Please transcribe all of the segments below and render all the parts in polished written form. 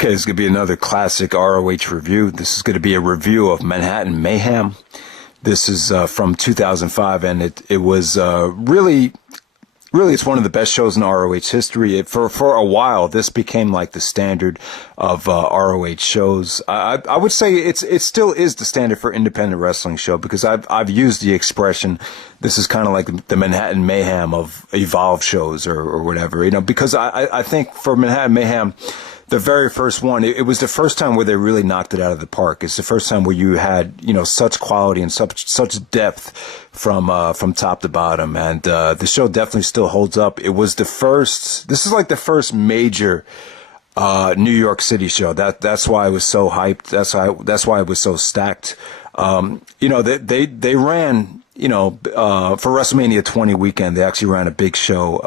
Okay, this is going to be another classic ROH review. This is going to be a review of Manhattan Mayhem. This is from 2005, and it was really, it's one of the best shows in ROH history. For a while, this became like the standard of ROH shows. I would say it still is the standard for independent wrestling show, because I've used the expression, this is kind of like the Manhattan Mayhem of Evolve shows or whatever, you know, because I think for Manhattan Mayhem, the very first one, it was the first time where they really knocked it out of the park. It's the first time where you had, you know, such quality and such depth from top to bottom. And the show definitely still holds up. It was this is like the first major New York City show. That's why I was so hyped. That's why it was so stacked. You know, they ran, you know, for WrestleMania 20 weekend, they actually ran a big show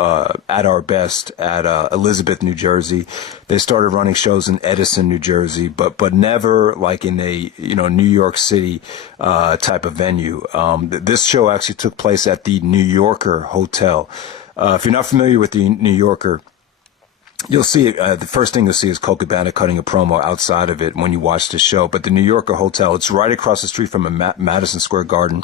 at Our Best at Elizabeth, New Jersey. They started running shows in Edison, New Jersey, but never like in a, you know, New York City type of venue. This show actually took place at the New Yorker Hotel. If you're not familiar with the New Yorker, you'll see the first thing you'll see is Colt Cabana cutting a promo outside of it when you watch the show. But the New Yorker Hotel, it's right across the street from a Madison Square Garden.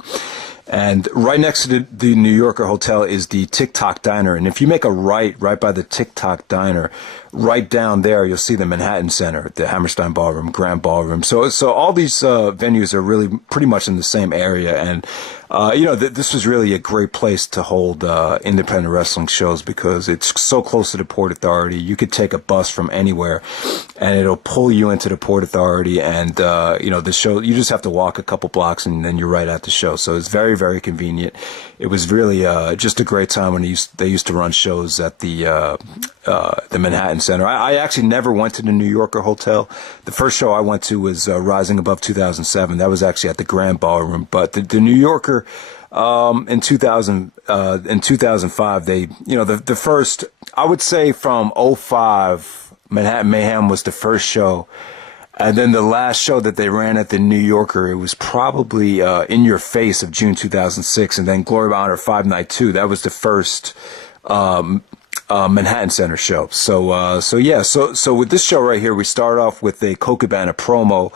And right next to the New Yorker Hotel is the TikTok Diner. And if you make a right by the TikTok Diner, right down there, you'll see the Manhattan Center, the Hammerstein Ballroom, Grand Ballroom. So all these venues are really pretty much in the same area. And, you know, this was really a great place to hold independent wrestling shows, because it's so close to the Port Authority. You could take a bus from anywhere, and it'll pull you into the Port Authority. And, you know, the show, you just have to walk a couple blocks, and then you're right at the show. So it's very, very convenient. It was really just a great time when they used to run shows at the Manhattan Center. I actually never went to the New Yorker Hotel. The first show I went to was Rising Above 2007. That was actually at the Grand Ballroom. But the New Yorker, in 2005, they, you know, the first, I would say from 05, Manhattan Mayhem was the first show. And then the last show that they ran at the New Yorker, it was probably In Your Face of June 2006. And then Glory of Honor 5 Night 2, that was the first Manhattan Center show. So with this show right here, we start off with a Colt Cabana promo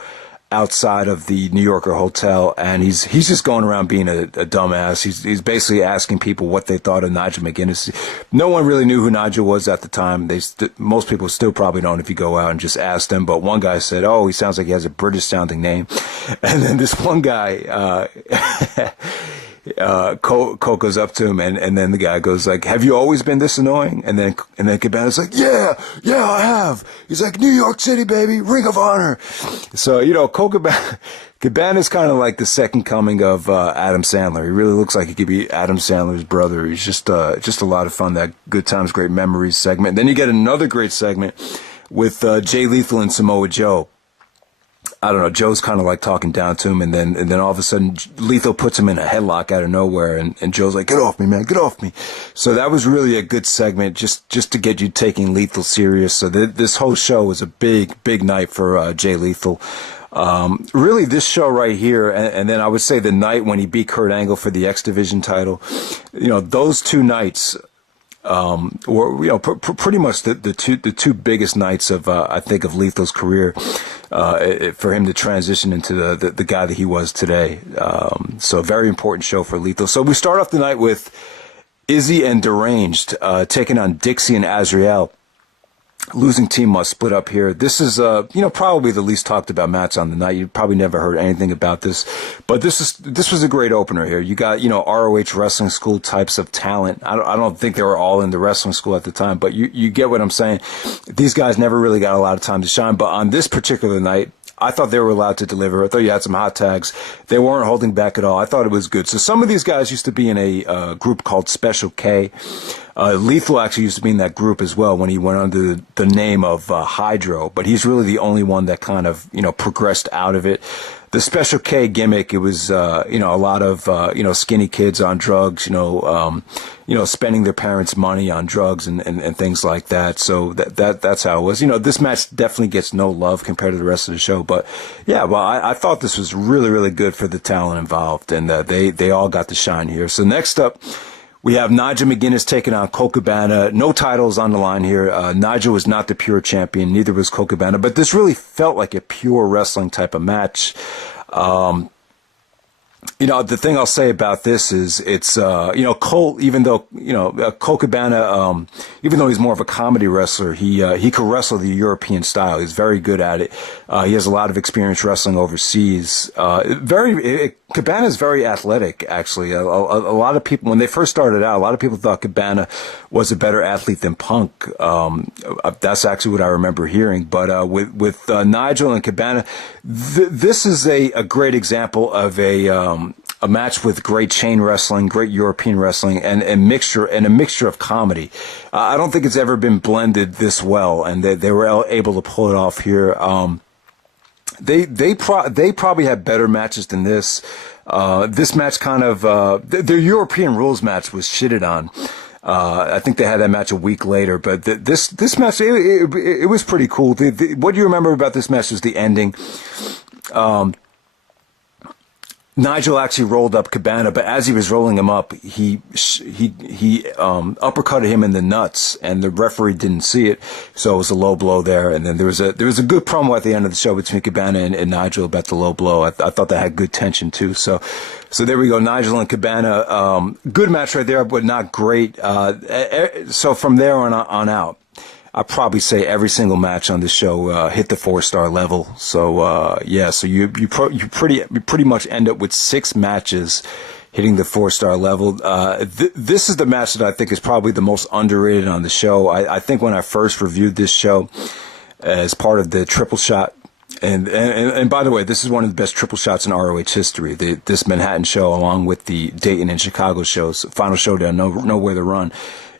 outside of the New Yorker Hotel, and he's just going around being a dumbass. He's basically asking people what they thought of Nigel McGuinness. No one really knew who Nigel was at the time. Most people still probably don't if you go out and just ask them. But one guy said, "Oh, he sounds like he has a British sounding name," and then this one guy. Colt goes up to him, and then the guy goes like, "Have you always been this annoying?" And then Cabana's like, yeah, I have. He's like, "New York City, baby, Ring of Honor." So, you know, Colt Cabana's kind of like the second coming of Adam Sandler. He really looks like he could be Adam Sandler's brother. He's just a lot of fun. That Good Times, Great Memories segment. Then you get another great segment with Jay Lethal and Samoa Joe. I don't know, Joe's kind of like talking down to him, and then all of a sudden Lethal puts him in a headlock out of nowhere, and Joe's like, "Get off me, man, get off me." So that was really a good segment, just to get you taking Lethal serious. So this whole show was a big night for Jay Lethal. Really, this show right here, and then I would say the night when he beat Kurt Angle for the X Division title, you know, those two nights were, you know, pretty much the two biggest nights of I think of Lethal's career, for him to transition into the guy that he was today. So a very important show for Lethal. So we start off the night with Izzy and Deranged taking on Dixie and Azreial. Losing team must split up here. This is, you know, probably the least talked about match on the night. You probably never heard anything about this, but this was a great opener here. You got, you know, ROH wrestling school types of talent. I don't think they were all in the wrestling school at the time, but you get what I'm saying. These guys never really got a lot of time to shine, but on this particular night, I thought they were allowed to deliver. I thought you had some hot tags. They weren't holding back at all. I thought it was good. So some of these guys used to be in a group called Special K. Lethal actually used to be in that group as well when he went under the name of Hydro, but he's really the only one that kind of, you know, progressed out of it. The Special K gimmick, it was, you know, a lot of, you know, skinny kids on drugs, you know, spending their parents' money on drugs and things like that. So that's how it was. You know, this match definitely gets no love compared to the rest of the show. But yeah, well, I thought this was really, really good for the talent involved, and they all got to shine here. So next up, We have Nigel McGuinness taking on Colt Cabana. No titles on the line here. Nigel was not the pure champion. Neither was Colt Cabana. But this really felt like a pure wrestling type of match. You know, the thing I'll say about this is it's, you know, Colt, even though, you know, Colt Cabana, even though he's more of a comedy wrestler, he could wrestle the European style. He's very good at it. He has a lot of experience wrestling overseas. Cabana is very athletic, actually. A lot of people, when they first started out, a lot of people thought Cabana was a better athlete than Punk. That's actually what I remember hearing. But with Nigel and Cabana, this is a great example of a match with great chain wrestling, great European wrestling, and a mixture of comedy. I don't think it's ever been blended this well, and they were able to pull it off here. They probably had better matches than this. This match kind of their European rules match was shitted on. I think they had that match a week later, but this match it was pretty cool. What do you remember about this match was the ending. Nigel actually rolled up Cabana, but as he was rolling him up, he uppercutted him in the nuts, and the referee didn't see it, so it was a low blow there. And then there was a good promo at the end of the show between Cabana and Nigel about the low blow. I thought that had good tension too. So there we go, Nigel and Cabana. Good match right there, but not great. So from there on out, I'd probably say every single match on this show hit the 4-star level. So yeah, so you pretty much end up with 6 matches hitting the 4-star level. This is the match that I think is probably the most underrated on the show. I think when I first reviewed this show as part of the Triple Shot, and by the way, this is one of the best triple shots in ROH history. This Manhattan show, along with the Dayton and Chicago shows, Final Showdown, Nowhere to Run.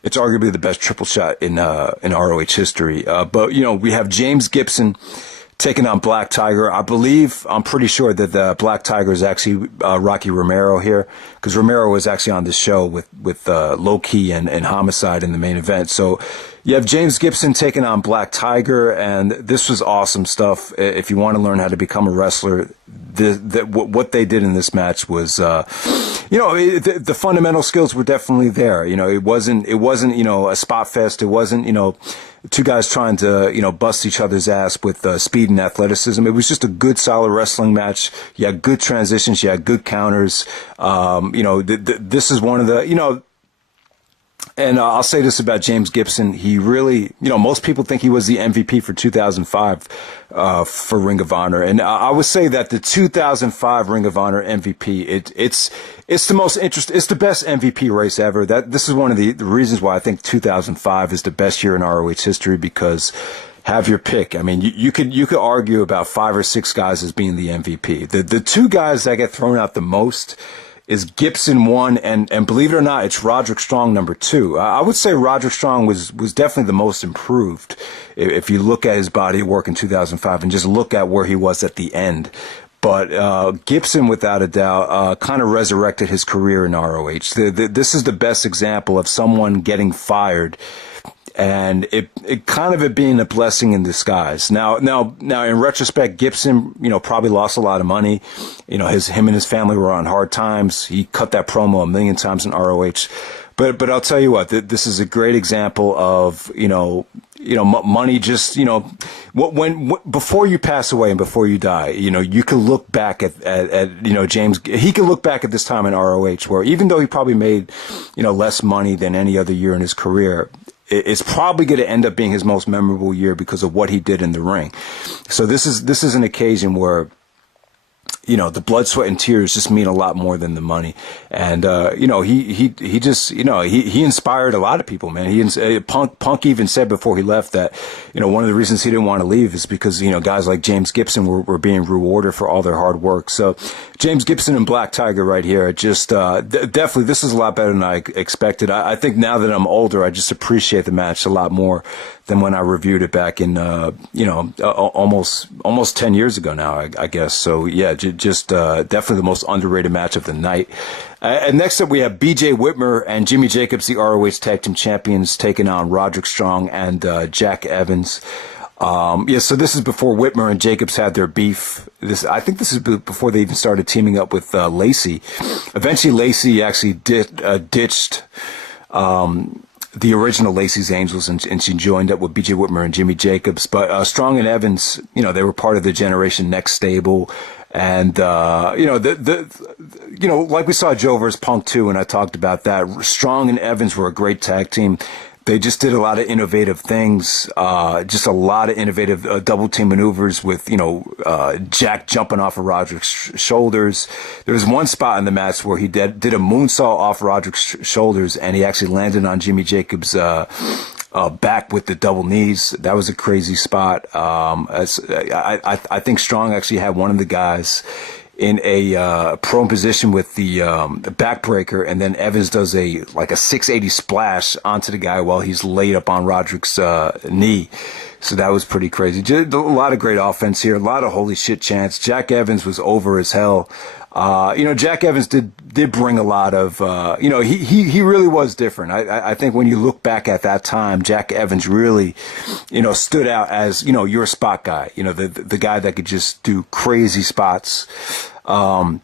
It's arguably the best triple shot in ROH history. But, you know, we have James Gibson taking on Black Tiger. I'm pretty sure that the Black Tiger is actually Rocky Romero here, because Romero was actually on the show with Low Key and Homicide in the main event. So you have James Gibson taking on Black Tiger, and this was awesome stuff. If you want to learn how to become a wrestler, what they did in this match was, you know, the fundamental skills were definitely there. You know, it wasn't, you know, a spot fest. It wasn't, you know, two guys trying to, you know, bust each other's ass with speed and athleticism. It was just a good, solid wrestling match. You had good transitions. You had good counters. You know, this is one of the, you know, and I'll say this about James Gibson. He really, you know, most people think he was the MVP for 2005 for Ring of Honor. And I would say that the 2005 Ring of Honor MVP, it's the most interesting, it's the best MVP race ever. This is one of the reasons why I think 2005 is the best year in ROH history, because have your pick. I mean, you could argue about 5 or 6 guys as being the MVP. The 2 guys that get thrown out the most is Gibson 1, and believe it or not, it's Roderick Strong number 2. I would say Roderick Strong was definitely the most improved if you look at his body of work in 2005 and just look at where he was at the end. But Gibson, without a doubt, kind of resurrected his career in ROH. This is the best example of someone getting fired, and it kind of being a blessing in disguise. Now, in retrospect, Gibson, you know, probably lost a lot of money. You know, him and his family were on hard times. He cut that promo a million times in ROH. But I'll tell you what, this is a great example of, you know, money just, you know, when before you pass away and before you die, you know, you can look back at you know, James, he can look back at this time in ROH where even though he probably made, you know, less money than any other year in his career, it's probably going to end up being his most memorable year because of what he did in the ring. So this is an occasion where, you know, the blood, sweat, and tears just mean a lot more than the money. And, you know, he just, you know, he inspired a lot of people, man. Punk even said before he left that, you know, one of the reasons he didn't want to leave is because, you know, guys like James Gibson were being rewarded for all their hard work. So James Gibson and Black Tiger right here, just, definitely, this is a lot better than I expected. I think now that I'm older, I just appreciate the match a lot more than when I reviewed it back in, you know, almost 10 years ago now, I guess. So yeah, just definitely the most underrated match of the night. And next up, we have BJ Whitmer and Jimmy Jacobs, the ROH Tag Team Champions, taking on Roderick Strong and Jack Evans. Yeah, so this is before Whitmer and Jacobs had their beef. I think this is before they even started teaming up with Lacey. Eventually, Lacey actually ditched the original Lacey's Angels, and she joined up with B.J. Whitmer and Jimmy Jacobs. But Strong and Evans, they were part of the Generation Next stable. And, like we saw Joe versus Punk too, and I talked about that. Strong and Evans were a great tag team. They just did a lot of innovative things, just a lot of innovative double team maneuvers with, Jack jumping off of Roderick's shoulders. There was one spot in the match where he did a moonsault off Roderick's shoulders, and he actually landed on Jimmy Jacobs' back with the double knees. That was a crazy spot. I think Strong actually had one of the guys in a prone position with the backbreaker, and then Evans does a 680 splash onto the guy while he's laid up on Roderick's knee. So that was pretty crazy. Just a lot of great offense here, a lot of holy shit chants. Jack Evans was over as hell. Jack Evans did bring a lot of, he really was different. I think when you look back at that time, Jack Evans really, stood out as, your spot guy, the guy that could just do crazy spots. There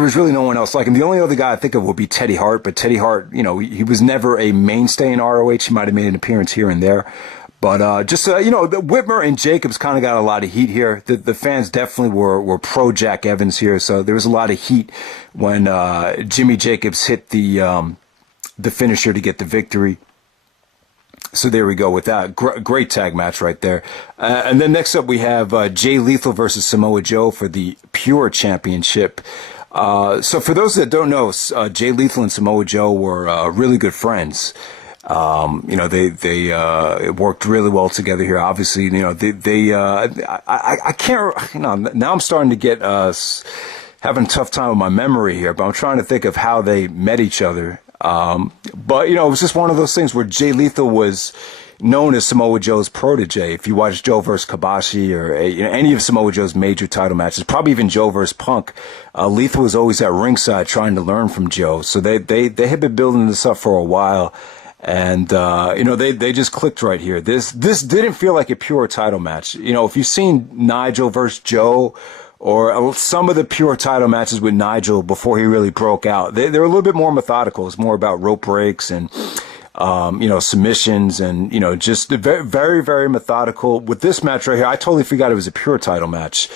was really no one else like him. The only other guy I think of would be Teddy Hart, but Teddy Hart, he was never a mainstay in ROH. He might have made an appearance here and there. But Whitmer and Jacobs kind of got a lot of heat here. The fans definitely were pro Jack Evans here, so there was a lot of heat when Jimmy Jacobs hit the finisher to get the victory. So there we go with that. Great tag match right there. And then next up we have Jay Lethal versus Samoa Joe for the Pure Championship. So for those that don't know, Jay Lethal and Samoa Joe were really good friends. They worked really well together here. Obviously, I can't, now I'm starting to get, having a tough time with my memory here, but I'm trying to think of how they met each other. But it was just one of those things where Jay Lethal was known as Samoa Joe's protege. If you watch Joe versus Kabashi or any of Samoa Joe's major title matches, probably even Joe versus Punk, Lethal was always at ringside trying to learn from Joe. So they had been building this up for a while. And, they just clicked right here. This didn't feel like a pure title match. If you've seen Nigel versus Joe or some of the pure title matches with Nigel before he really broke out, they're a little bit more methodical. It's more about rope breaks and, submissions and, just very, very, very methodical. With this match right here, I totally forgot it was a pure title match.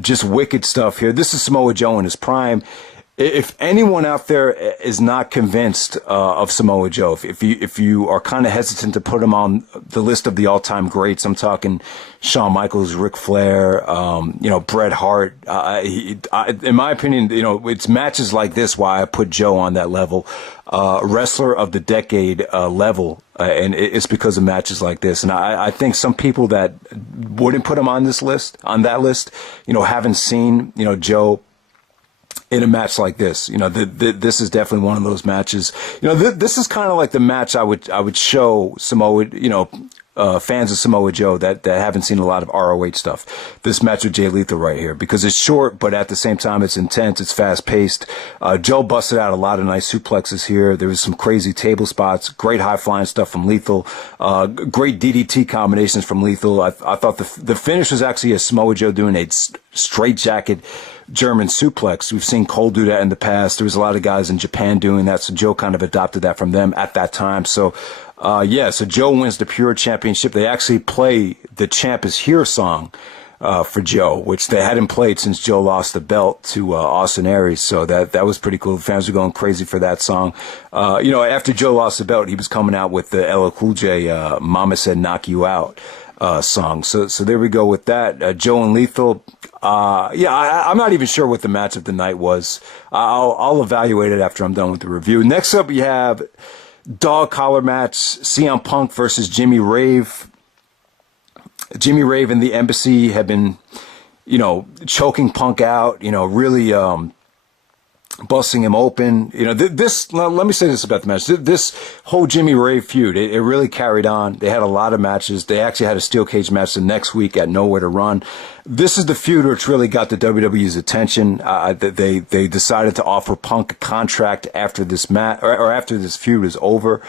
Just wicked stuff here. This is Samoa Joe in his prime. If anyone out there is not convinced of Samoa Joe, if you are kind of hesitant to put him on the list of the all-time greats, I'm talking Shawn Michaels, Ric Flair, Bret Hart. In my opinion, it's matches like this why I put Joe on that level, wrestler of the decade level, and it's because of matches like this. And I think some people that wouldn't put him on that list, haven't seen Joe in a match like this. This is definitely one of those matches. This is kind of like the match I would show Samoa, fans of Samoa Joe that haven't seen a lot of ROH stuff. This match with Jay Lethal right here, because it's short, but at the same time, it's intense, it's fast paced. Joe busted out a lot of nice suplexes here. There was some crazy table spots, great high flying stuff from Lethal, great DDT combinations from Lethal. I thought the finish was actually a Samoa Joe doing a straight jacket German suplex. We've seen Colt do that in the past. There was a lot of guys in Japan doing that, so Joe kind of adopted that from them at that time. So, so Joe wins the Pure Championship. They actually play the Champ is Here song for Joe, which they hadn't played since Joe lost the belt to Austin Aries. So that was pretty cool. The fans were going crazy for that song. After Joe lost the belt, he was coming out with the LL Cool J Mama Said Knock You Out song. So there we go with that. Joe and Lethal. I'm not even sure what the match of the night was. I'll evaluate it after I'm done with the review. Next up, you have dog collar match, CM Punk versus Jimmy Rave. Jimmy Rave and the Embassy have been, choking Punk out, really busting him open. Let me say this about the match. This whole Jimmy Rave feud, it really carried on. They had a lot of matches. They actually had a steel cage match the next week at Nowhere to Run. This is the feud which really got the WWE's attention. They decided to offer Punk a contract after this match, or after this feud is over.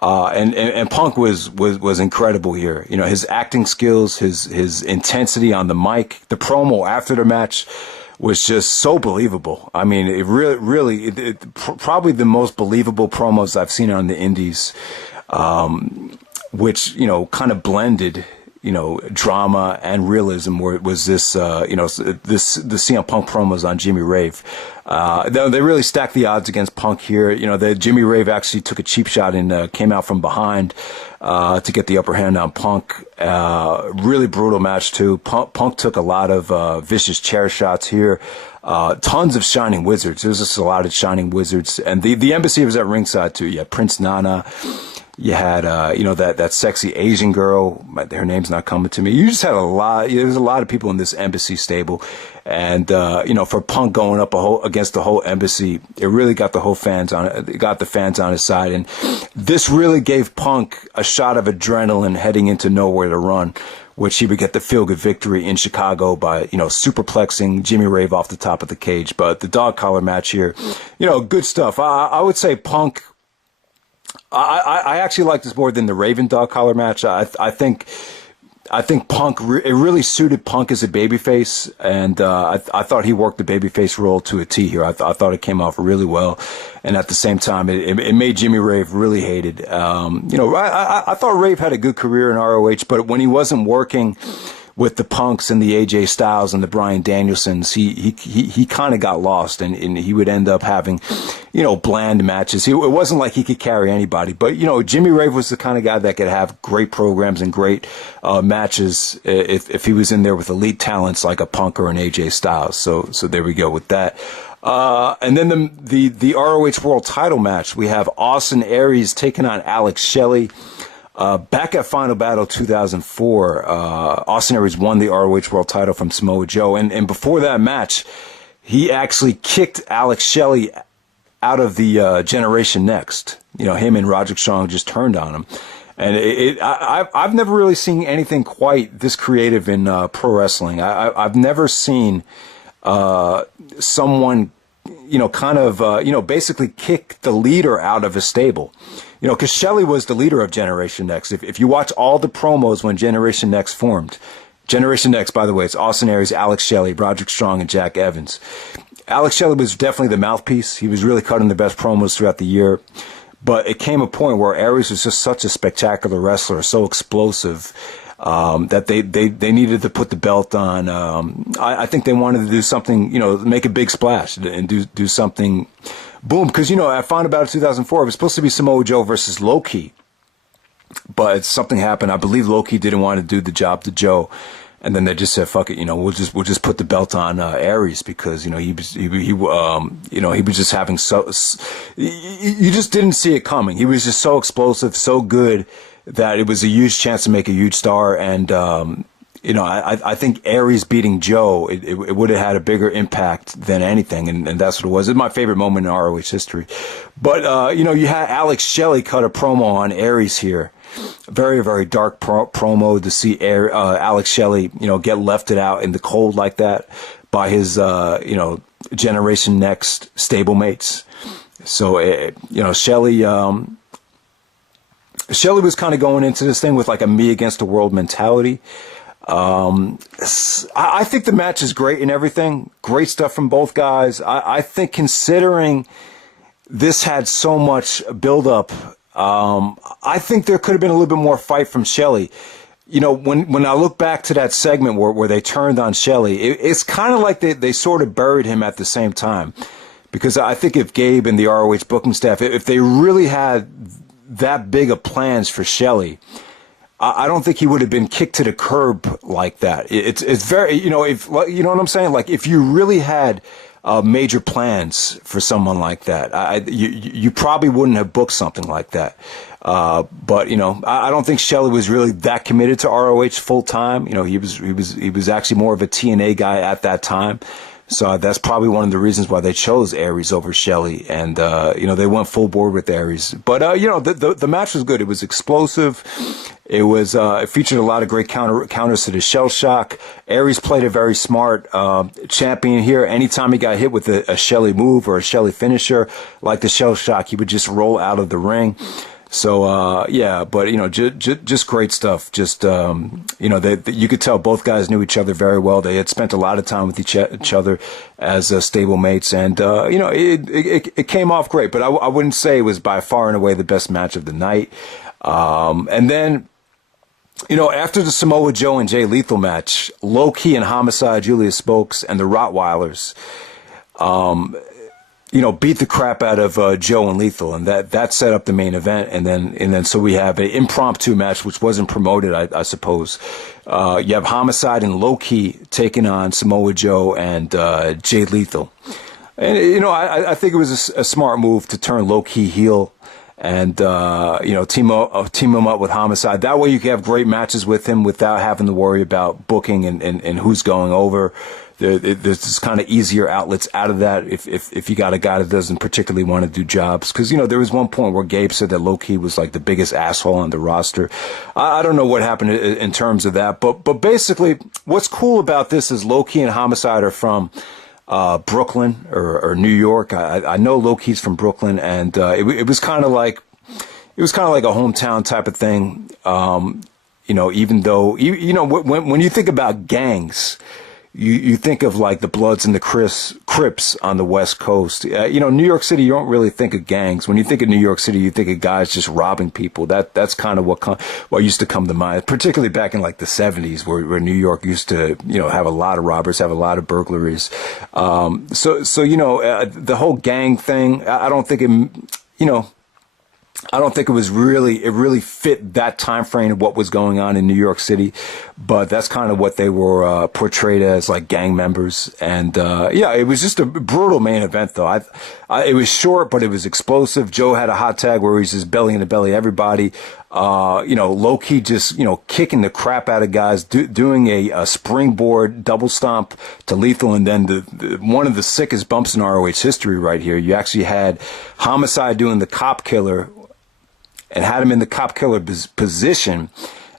And Punk was incredible here. You know, his acting skills, his intensity on the mic, the promo after the match was just so believable. I mean, it really, probably the most believable promos I've seen on the indies, which, you know, kind of blended, you know, drama and realism, where it was this, you know, the CM Punk promos on Jimmy Rave. They really stacked the odds against Punk here. You know, the Jimmy Rave actually took a cheap shot and came out from behind to get the upper hand on Punk. Really brutal match too. Punk took a lot of vicious chair shots here. Tons of Shining Wizards. There's just a lot of Shining Wizards, and the Embassy was at ringside too. You had Prince Nana. You had, you know, that sexy Asian girl. Her name's not coming to me. You just had a lot. There's a lot of people in this Embassy stable, and you know, for Punk going up against the whole Embassy, it really got the whole fans on it. It got the fans on his side, and this really gave Punk a shot of adrenaline heading into Nowhere to Run, which he would get the feel-good victory in Chicago by, you know, superplexing Jimmy Rave off the top of the cage. But the dog collar match here, you know, good stuff. I would say Punk. I actually like this more than the Raven dog collar match. I think Punk, it really suited Punk as a babyface, and I thought he worked the babyface role to a T here. I thought it came off really well, and at the same time, it made Jimmy Rave really hated. You know, I thought Rave had a good career in ROH, but when he wasn't working with the Punks and the AJ Styles and the Bryan Danielsons, he kind of got lost, and he would end up having, you know, bland matches. It wasn't like he could carry anybody, but, you know, Jimmy Rave was the kind of guy that could have great programs and great matches if he was in there with elite talents like a Punk or an AJ Styles. So there we go with that. And then the ROH World Title match, we have Austin Aries taking on Alex Shelley. Back at Final Battle 2004, Austin Aries won the ROH World Title from Samoa Joe, and before that match, he actually kicked Alex Shelley out of the Generation Next. You know, him and Roderick Strong just turned on him, and I've never really seen anything quite this creative in pro wrestling. I've never seen someone, you know, kind of, you know, basically kick the leader out of a stable. You know, because Shelley was the leader of Generation Next. If you watch all the promos when Generation Next formed, Generation Next, by the way, it's Austin Aries, Alex Shelley, Roderick Strong, and Jack Evans. Alex Shelley was definitely the mouthpiece. He was really cutting the best promos throughout the year. But it came a point where Aries was just such a spectacular wrestler, so explosive, that they needed to put the belt on. I think they wanted to do something, you know, make a big splash and do something. Boom, because, you know, at Final Battle 2004, it was supposed to be Samoa Joe versus Low-Ki, but something happened. I believe Low-Ki didn't want to do the job to Joe, and then they just said, "Fuck it, you know, we'll just put the belt on Aries," because, you know, he you know, he was just having you just didn't see it coming. He was just so explosive, so good that it was a huge chance to make a huge star, and you know, I think Aries beating Joe, it would have had a bigger impact than anything, and that's what it was. It's my favorite moment in ROH history. But, you know, you had Alex Shelley cut a promo on Aries here. Very, very dark promo to see Alex Shelley, you know, get lefted out in the cold like that by his, you know, Generation Next stablemates. So, you know, Shelley was kind of going into this thing with like a me against the world mentality. I think the match is great and everything. Great stuff from both guys. I think considering this had so much build-up, I think there could have been a little bit more fight from Shelley. You know, when I look back to that segment where they turned on Shelley, it's kind of like they sort of buried him at the same time. Because I think if Gabe and the ROH booking staff, if they really had that big of plans for Shelley, I don't think he would have been kicked to the curb like that. It's very, you know, if, you know what I'm saying? Like, if you really had major plans for someone like that, you probably wouldn't have booked something like that. But, you know, I don't think Shelley was really that committed to ROH full time. You know, he was actually more of a TNA guy at that time. So that's probably one of the reasons why they chose Aries over Shelley, and you know, they went full board with Aries. But you know, the match was good. It was explosive. It was it featured a lot of great counters to the shell shock. Aries played a very smart champion here. Anytime he got hit with a Shelley move or a Shelley finisher, like the shell shock, he would just roll out of the ring. So, yeah, but, just great stuff. Just, you could tell both guys knew each other very well. They had spent a lot of time with each other as stable mates. And, it came off great, but I wouldn't say it was by far and away the best match of the night. And then, after the Samoa Joe and Jay Lethal match, Low Key and Homicide, Julius Spokes, and the Rottweilers, beat the crap out of Joe and Lethal, and that set up the main event. And then so we have an impromptu match which wasn't promoted, I suppose. You have Homicide and Low Key taking on Samoa Joe and Jay Lethal, and I think it was a smart move to turn Low Key heel and team him up with Homicide. That way you can have great matches with him without having to worry about booking and who's going over. There's just kind of easier outlets out of that if you got a guy that doesn't particularly want to do jobs. Because, there was one point where Gabe said that Low Key was like the biggest asshole on the roster. I don't know what happened in terms of that. But basically, what's cool about this is Low Key and Homicide are from Brooklyn or New York. I know Low Key's from Brooklyn, and it was kind of like a hometown type of thing. Even though when you think about gangs, you think of like the Bloods and the Crips on the West Coast. New York City, you don't really think of gangs. When you think of New York City, you think of guys just robbing people. That's kind of what used to come to mind, particularly back in like the 70s, where New York used to, have a lot of robbers, have a lot of burglaries. The whole gang thing, I don't think it was really fit that time frame of what was going on in New York City, but that's kind of what they were portrayed as, like gang members. And it was just a brutal main event, though. It was short, but it was explosive. Joe had a hot tag where he's just belly in the belly everybody. Low Key just kicking the crap out of guys, doing a springboard double stomp to Lethal, and then one of the sickest bumps in ROH history right here. You actually had Homicide doing the cop killer, and had him in the cop killer position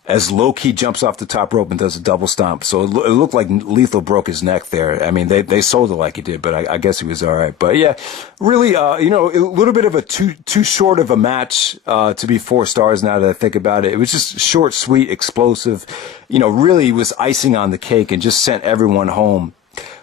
as Low Key jumps off the top rope and does a double stomp. So it looked like Lethal broke his neck there. I mean, they sold it like he did, but I guess he was all right. But yeah, really, a little bit of a too short of a match to be 4 stars now that I think about it. It was just short, sweet, explosive. Really was icing on the cake and just sent everyone home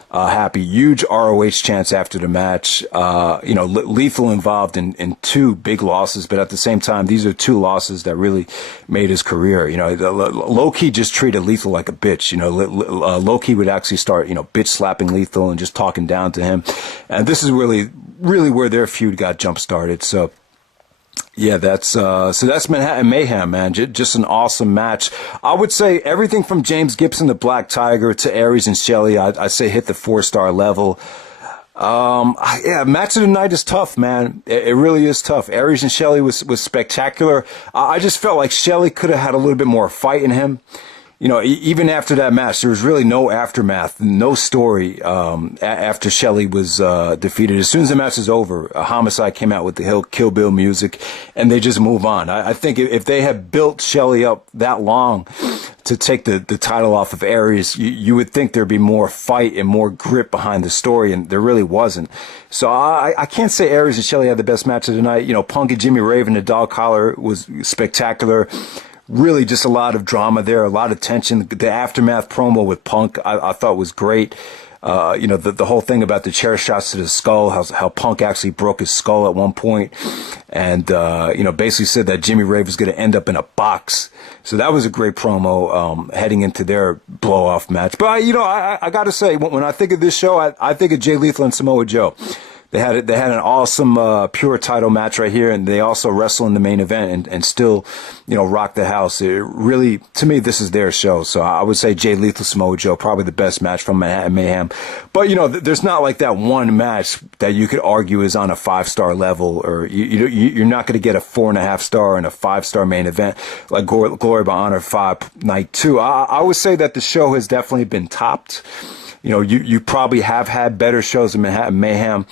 happy. Huge ROH chants after the match. Lethal involved in 2 big losses, but at the same time, these are 2 losses that really made his career. Low Key just treated Lethal like a bitch. Low Key would actually start, bitch slapping Lethal and just talking down to him. And this is really where their feud got jump started. So, yeah, that's Manhattan Mayhem, man. Just an awesome match. I would say everything from James Gibson to Black Tiger to Aries and Shelley, I say hit the 4-star level. Match of the night is tough, man. It really is tough. Aries and Shelley was spectacular. I just felt like Shelley could have had a little bit more fight in him. Even after that match, there was really no aftermath, no story after Shelley was defeated. As soon as the match is over, Homicide came out with the Kill Bill music, and they just move on. I think if they had built Shelley up that long to take the title off of Aries, you would think there'd be more fight and more grip behind the story, and there really wasn't. So I can't say Aries and Shelley had the best match of the night. Punk and Jimmy Rave and the dog collar was spectacular. Really just a lot of drama there, a lot of tension. The aftermath promo with Punk I thought was great. The whole thing about the chair shots to the skull, how Punk actually broke his skull at one point, and basically said that Jimmy Rave was going to end up in a box. So that was a great promo heading into their blow-off match. But I got to say, when I think of this show, I think of Jay Lethal and Samoa Joe. They had an awesome pure title match right here, and they also wrestle in the main event and still, rock the house. It really, to me, this is their show. So I would say Jay Lethal, Samoa Joe, probably the best match from Manhattan Mayhem. But there's not like that one match that you could argue is on a 5-star level, or you're not going to get a 4.5 star and a 5-star main event like Glory by Honor 5 Night 2. I would say that the show has definitely been topped. You probably have had better shows in Manhattan Mayhem,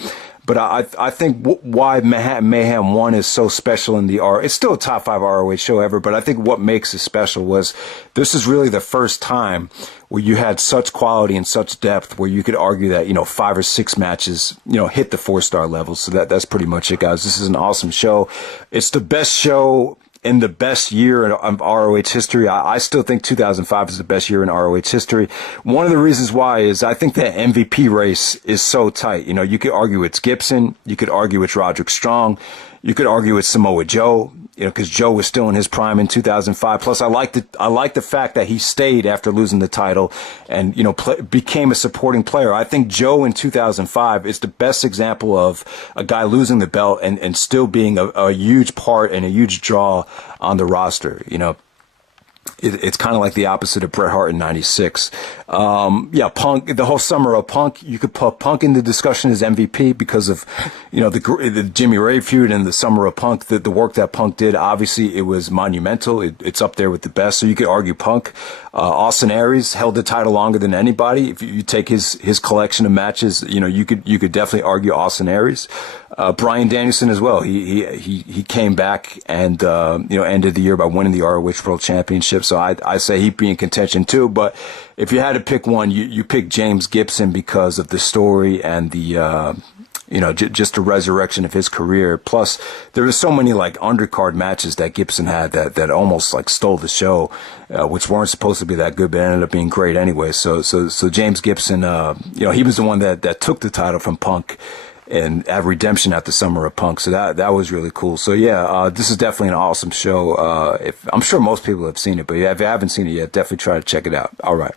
But I think why Mayhem 1 is so special in the it's still a top 5 ROH show ever, but I think what makes it special was this is really the first time where you had such quality and such depth where you could argue that, 5 or 6 matches, hit the 4-star level. So that's pretty much it, guys. This is an awesome show. It's the best show in the best year of ROH history. I still think 2005 is the best year in ROH history. One of the reasons why is I think that MVP race is so tight. You could argue it's Gibson. You could argue it's Roderick Strong. You could argue it's Samoa Joe, because Joe was still in his prime in 2005. Plus, I like the fact that he stayed after losing the title and, became a supporting player. I think Joe in 2005 is the best example of a guy losing the belt and still being a huge part and a huge draw on the roster. It's kind of like the opposite of Bret Hart in '96. Punk, the whole summer of Punk, you could put Punk in the discussion as MVP because of, the Jimmy Rave feud and the summer of Punk, the work that Punk did. Obviously, it was monumental. It's up there with the best. So you could argue Punk. Austin Aries held the title longer than anybody. If you take his collection of matches, you could definitely argue Austin Aries. Bryan Danielson as well. He came back and, ended the year by winning the ROH World Championship. So I say he'd be in contention too. But if you had to pick one, you pick James Gibson because of the story and the, just the resurrection of his career. Plus, there were so many like undercard matches that Gibson had that almost like stole the show, which weren't supposed to be that good, but ended up being great anyway. So James Gibson, he was the one that took the title from Punk and have redemption at the summer of Punk. So that was really cool. So this is definitely an awesome show. I'm sure most people have seen it, but if you haven't seen it yet, definitely try to check it out. All right.